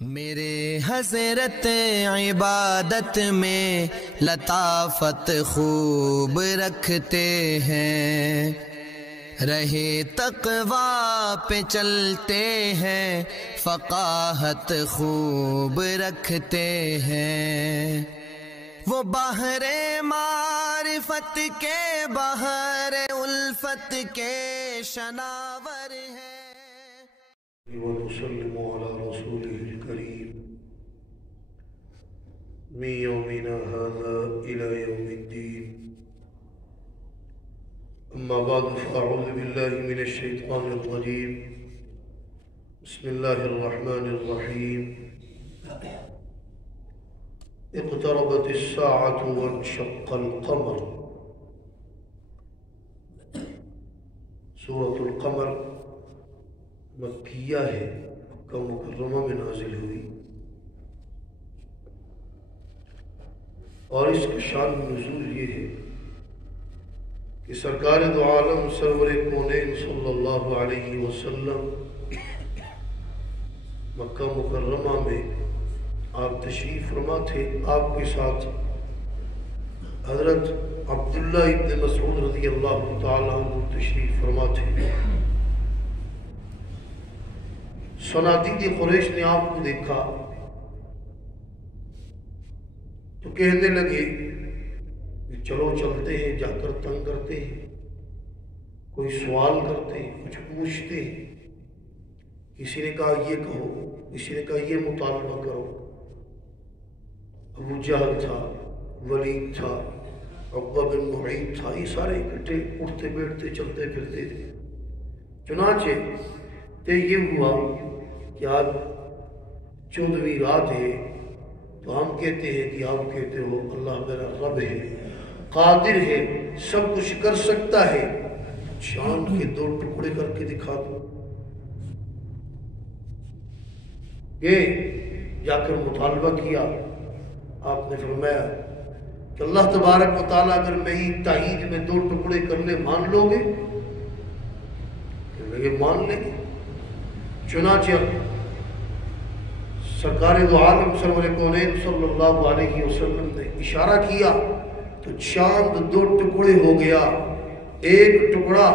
میرے حضرت عبادت میں لطافت خوب رکھتے ہیں، رہے تقویٰ پہ چلتے ہیں، فقاہت خوب رکھتے ہیں۔ وہ بحر معرفت کے بحر الفت کے شناور ہیں۔ ونسلم على رسوله الكريم من يومنا هذا إلى يوم الدين. أما بعد فأعوذ بالله من الشيطان الرجيم. بسم الله الرحمن الرحيم. اقتربت الساعة وانشق القمر. سورة القمر مکیہ ہے، مکہ مکرمہ میں نازل ہوئی، اور اس کا شان نزول یہ ہے کہ سرکار دو عالم سرور کونین صلی اللہ علیہ وسلم مکہ مکرمہ میں آپ تشریف فرما تھے۔ آپ کے ساتھ حضرت عبداللہ ابن مسعود رضی اللہ تعالیٰ عنہ تشریف فرما تھے۔ صنادید قریش نے آپ کو دیکھا تو کہنے لگے کہ چلو چلتے ہیں، جا کر تنگ کرتے ہیں، کوئی سوال کرتے ہیں، کچھ پوچھتے ہیں۔ کسی نے کہا یہ کہو، کسی نے کہا یہ مطالبہ کرو۔ ابو جہل تھا، ولید تھا، عقبہ بن معیط تھا، یہ سارے اکٹھے اٹھتے بیٹھتے چلتے پھرتے تھے۔ چنانچہ یہ ہوا کہ آج 14ویں رات ہے، تو ہم کہتے ہیں کہ آپ کہتے ہو اللہ میرا رب ہے، قادر ہے، سب کچھ کر سکتا ہے، چاند کے 2 ٹکڑے کر کے دکھا دو۔ یہ جا کر مطالبہ کیا۔ آپ نے فرمایا کہ اللہ تبارک و تعالیٰ اگر میری تائید میں 2 ٹکڑے کرنے مان لو گے تو یہ مان لیں گے۔ چنانچہ سرکار دو عالم سرور کونین صلی اللہ علیہ وسلم نے اشارہ کیا تو چاند 2 ٹکڑے ہو گیا۔ ایک ٹکڑا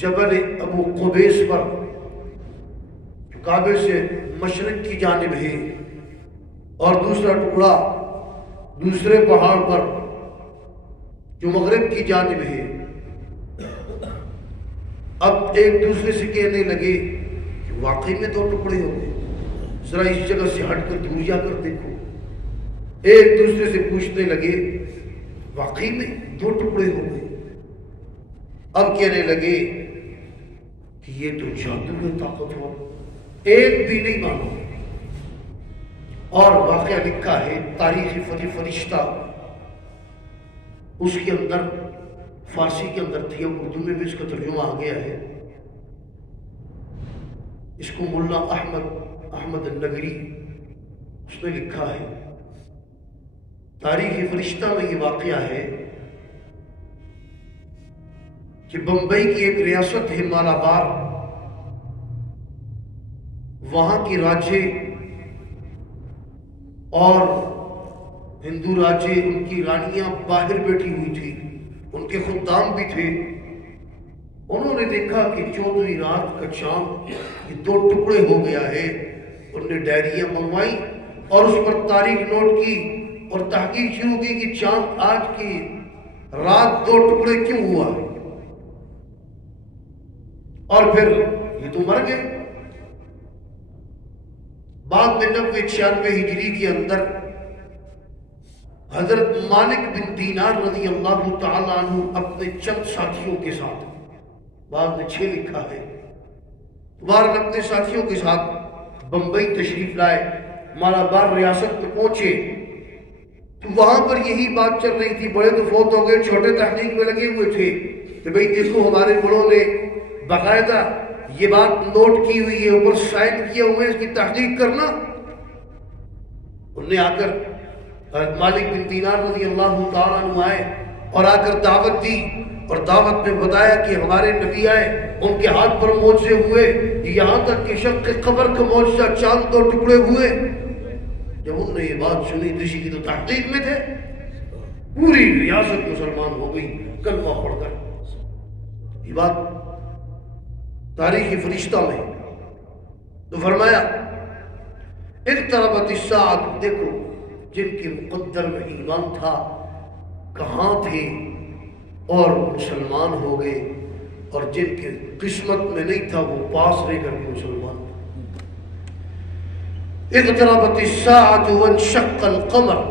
جبل ابو قبیس پر جو کعبے سے مشرق کی جانب ہے، اور دوسرا ٹکڑا دوسرے پہاڑ پر جو مغرب کی جانب ہے۔ اب ایک دوسرے سے کہنے لگے کہ واقعی میں 2 ٹکڑے ہو گئے، ذرا اس جگہ سے ہٹ کر دور جا کر دیکھو۔ ایک دوسرے سے پوچھنے لگے واقعی میں 2 ٹکڑے ہو گئے۔ اب کہنے لگے کہ یہ تو جادو ہے طاقتور، ایک بھی نہیں مانو۔ اور واقعہ لکھا ہے تاریخ فرشتہ، اس کے اندر فارسی کے اندر تھی، اردو میں بھی اس کا ترجمہ آ گیا ہے۔ اس کو ملا احمد النگری اس نے لکھا ہے۔ تاریخ فرشتہ میں یہ واقعہ ہے کہ بمبئی کی ایک ریاست ہے مالابار، وہاں کی راجے اور ہندو راجے، ان کی رانیاں باہر بیٹھی ہوئی تھی، ان کے خدام بھی تھے۔ انہوں نے دیکھا کہ 14ویں رات کا چاند یہ 2 ٹکڑے ہو گیا ہے۔ انہوں نے ڈائریاں منگوائی اور اس پر تاریخ نوٹ کی اور تحقیق شروع کی کہ چاند آج کی رات 2 ٹکڑے کیوں ہوا ہے، اور پھر یہ تو مر گئے۔ بعد میں 90-96 ہجری کے اندر حضرت مالک بن دینار رضی اللہ تعالیٰ عنہ اپنے چند ساتھیوں کے ساتھ، بعد میں 6 لکھا ہے، اپنے ساتھیوں کے ساتھ بمبئی تشریف لائے، مالابار ریاست میں پہنچے تو وہاں پر یہی بات چل رہی تھی۔ بڑے تو فوت ہو گئے، چھوٹے تحقیق میں لگے ہوئے تھے کہ بھئی دیکھو ہمارے بڑوں نے باقاعدہ یہ بات نوٹ کی ہوئی ہے، اوپر سائن کیا ہوا ہے، اس کی تحقیق کرنا۔ انہوں نے آ کر مالک بن دینار رضی اللہ تعالیٰ عنہ آئے اور آ کر دعوت دی اور دعوت میں بتایا کہ ہمارے نبی آئے، ان کے ہاتھ پر معجزے ہوئے، یہاں تک کہ شق قبر کا معجزہ، چاند دو ٹکڑے ہوئے۔ جب انہوں نے یہ بات سنی تو اسی کی تو تحقیق میں تھے، پوری ریاست مسلمان ہو گئی کلمہ پڑھ کر۔ یہ بات تاریخ فرشتہ میں تو فرمایا اقتربت الساعۃ، دیکھو جن کے مقدر میں ایمان تھا کہاں تھے اور مسلمان ہو گئے، اور جن کے قسمت میں نہیں تھا وہ پاس رہ کر کے مسلمان۔ اقتربت الساعۃ وانشق القمر،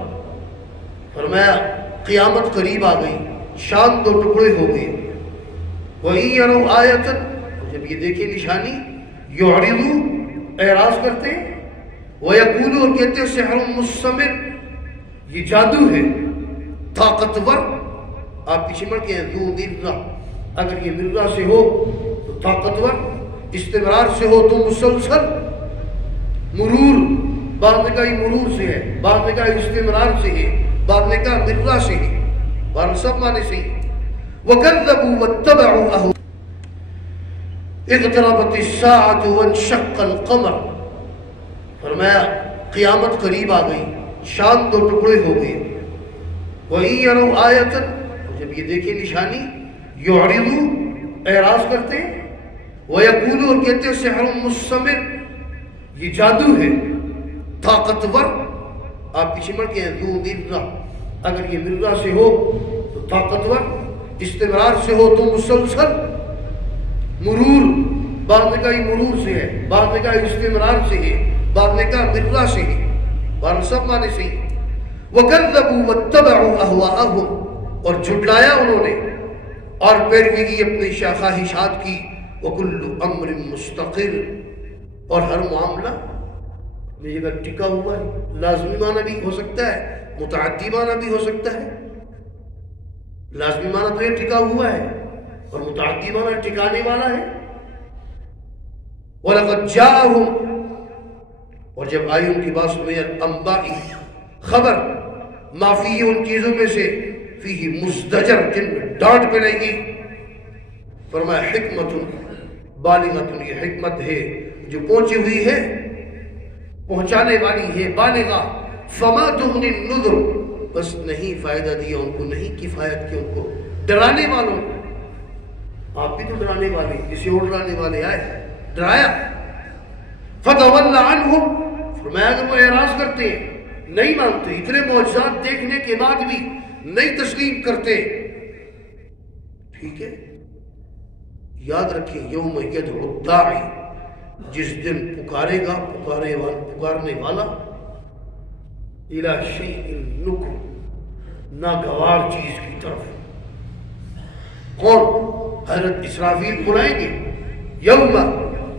فرمایا قیامت قریب آ گئی، چاند دو ٹکڑے ہو گئے۔ وَإِن يَرَوْا آیَةً، جب یہ دیکھیں نشانی، یعرضوا، اعراض کرتے ہیں، وَيَقُولُوا، اور کہتے ہیں سحر مستمر، یہ جادو ہے، طاقتور۔ آپ پیچھے مڑ کے ہیں، ذو مرہ، اگر یہ مرہ سے ہو تو طاقتور، استمرار سے ہو تو مسلسل، مرور، بعض نے کہا یہ مرور سے ہے، بعض نے کہا استمرار سے ہے، بعض نے کہا مرہ سے ہے، بہرحال سب معنی سے ہی۔ وَكَذَّبُوا وَاتَّبَعُوا أَهْوَاءَهُمْ اقتربت الساعۃ وانشق القمر، فرمایا قیامت قریب آ گئی، چاند دو ٹکڑے ہو گئے۔ وَإِن يَرَوْا آیَةً، جب یہ دیکھیں نشانی، یعرضوا، اعراض کرتے ہیں، وَيَقُولُوا، اور کہتے ہیں سحر مستمر، یہ جادو ہے، طاقتور۔ آپ پیچھے مڑ کے ہیں، ذو مرہ، اگر یہ مرہ سے ہو تو طاقتور، استمرار سے ہو تو مسلسل، مرور، بعض نے کہا یہ مرور سے ہے، بعض نے کہا استمرار سے ہے، بعض نے کہا مرہ سے ہے، بہرحال سب معنی سے ہی۔ وَكَذَّبُوا وَاتَّبَعُوا أَهْوَاءَهُمْ، اور جھٹلایا انہوں نے اور پیروی کی اپنی خواہشات کی۔ وَكُلُّ أَمْرٍ مُسْتَقِرٍ، اور ہر معاملہ اپنی جگہ ٹکا ہوا ہے۔ لازمی معنی بھی ہو سکتا ہے، متعدی معنی بھی ہو سکتا ہے۔ لازمی معنی تو یہ ٹکا ہوا ہے، اور متعدی معنی ٹکانے والا ہے۔ وَلَقَدْ جَاءَهُمْ، اور جب آئی ان کی بات سنیں، الْأَنْبَاءِ، خبر، ما فیہ، ان چیزوں میں سے، فیہ مزدجر، جن میں ڈانٹ پہ لے گی، فرمایا حکمت بالغۃ، یہ حکمت ہے جو پہنچی ہوئی ہے، پہنچانے والی ہے، بالغہ۔ فما تغنی النذر، بس نہیں فائدہ دیا ان کو، نہیں کفایت کی ان کو، ڈرانے والوں۔ آپ بھی تو ڈرانے والے، کسی اور ڈرانے والے آئے، ڈرایا۔ فتول عنہم، فرمایا کہ وہ اعراض کرتے ہیں، نہیں مانتے، اتنے معجزات دیکھنے کے بعد بھی نہیں تسلیم کرتے۔ ٹھیک ہے، یاد رکھیں، یوم یدعو الداعی، جس دن پکارے گا پکارنے والا، الی شیء نکر، ناگوار چیز کی طرف۔ کون؟ حضرت اسرافیل بلائیں گے، یوم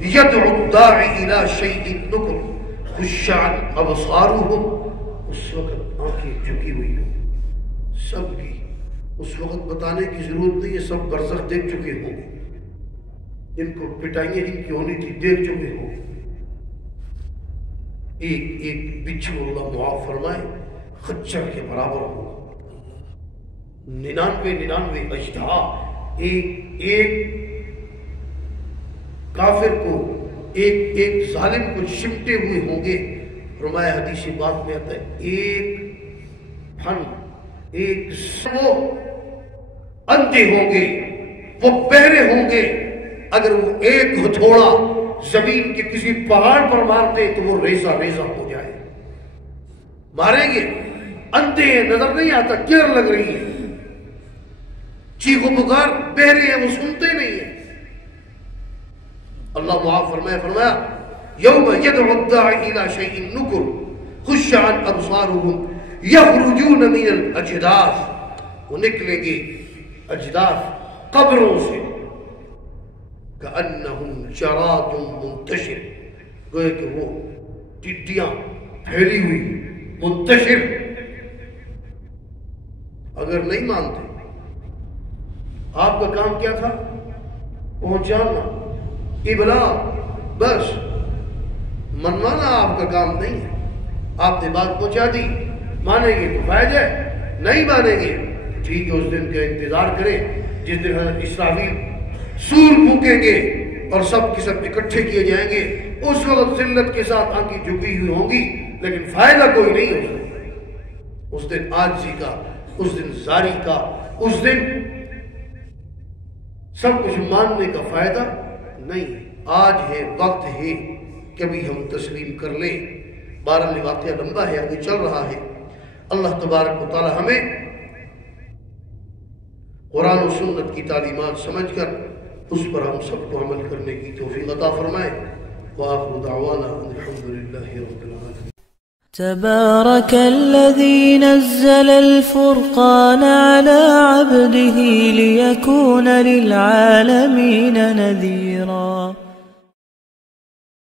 یدعو الداعی الی شیء نکر خشعت ابصارہم، اس وقت آنکھیں جھکی ہوئی ہوں سب کی، اس وقت بتانے کی ضرورت نہیں ہے، سب برزخ دیکھ چکے ہوں گے، جن کو پٹائیاں جن کی ہونی تھی دیکھ چکے ہوں گے۔ ایک ایک بچھو، اللہ معاف فرمائے، خچر کے برابر ہوگا، 99 اژدہا ایک کافر کو، ایک ظالم کو چمٹے ہوئے ہوں گے۔ فرمایا حدیث بات میں آتا ہے، ایک پھن، وہ اندھے ہوں گے، وہ بہرے ہوں گے، اگر وہ ایک ہتھوڑا زمین کے کسی پہاڑ پر مارتے تو وہ ریزہ ریزہ ہو جائے۔ ماریں گے، اندھے ہیں، نظر نہیں آتا، کیر لگ رہی ہے، چیخ و پکار، بہرے ہیں، وہ سنتے نہیں ہیں۔ اللہ معاف فرمایا یوم یدعو الداعی الی شیء نکر خشعت ابصارہم یخرجون من الاجداث، وہ نکلیں گے اجداث قبروں سے، کأنہم جراد منتشر، گوئے کہ وہ ٹڈیاں پھیلی ہوئی، منتشر۔ اگر نہیں مانتے، آپ کا کام کیا تھا؟ پہنچانا، ابلاغ، بس منوانا آپ کا کام نہیں ہے۔ آپ نے بات پہنچا دی، مانیں گے تو فائدہ ہے، نہیں مانیں گے ٹھیک ہے، اس دن کا انتظار کریں جس دن حضرت اسرافیل سور پھونکیں گے اور سب کے سب اکٹھے کیے جائیں گے، اس وقت ذلت کے ساتھ آنکھیں جھکی ہوئی ہوں گی، لیکن فائدہ کوئی نہیں ہوگا۔ اس دن عاجزی کا، اس دن زاری کا، اس دن سب کچھ ماننے کا فائدہ نہیں ہے۔ آج ہے، وقت ہے، کبھی ہم تسلیم کر لیں۔ بہرحال واقعہ لمبا ہے، آگے چل رہا ہے۔ اللہ تبارک و تعالی ہمیں قرآن و سنت کی تعلیمات سمجھ کر اس پر ہم سب کو عمل کرنے کی توفیق عطا فرمائے۔ وآخر دعوانا الحمد للہ رب العالمین۔ تبارك الذي نزل الفرقان على عبده ليكون للعالمين نذيرا